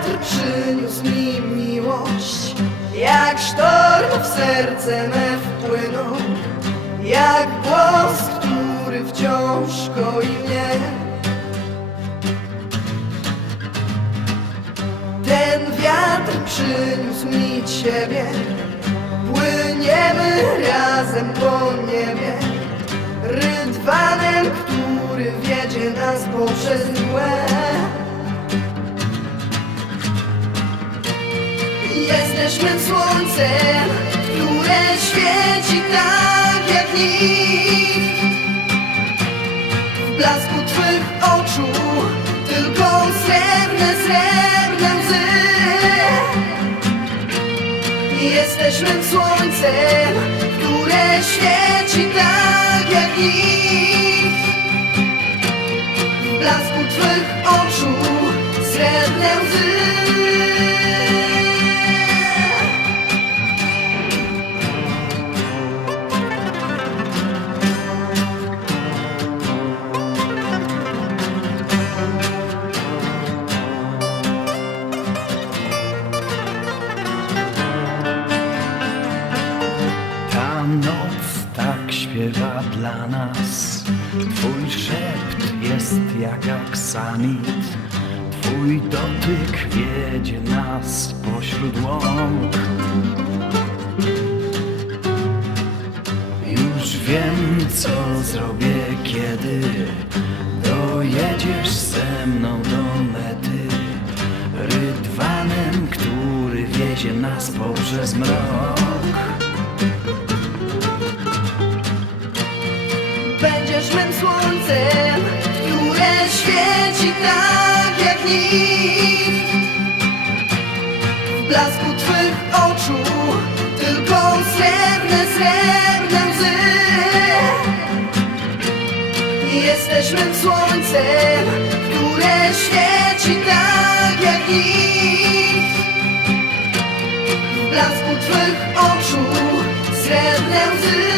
wiatr przyniósł mi miłość. Jak sztorm w serce me wpłynął Jak głos, który wciąż koi mnie. Ten wiatr przyniósł mi ciebie Płyniemy razem po niebie. Rydwanem, który wiedzie nas poprzez mgłę Jesteś mym słońcem, które świeci tak jak nikt. W blasku twych oczu tylko srebrne, srebrne łzy. Jesteś mym słońcem, które świeci tak jak nikt. W blasku twych oczu srebrne łzy noc tak śpiewa dla nas. Twój szept jest jak aksamit. Twój dotyk wiedzie nas pośród łąk. Już wiem co zrobię kiedy Dojedziesz ze mną do mety. Rydwanem, który wiezie nas poprzez mrok świeci tak jak nikt. W blasku twych oczu tylko srebrne, srebrne łzy. Jesteś mym słońcem, które świeci tak jak nikt. W blasku twych oczu srebrne łzy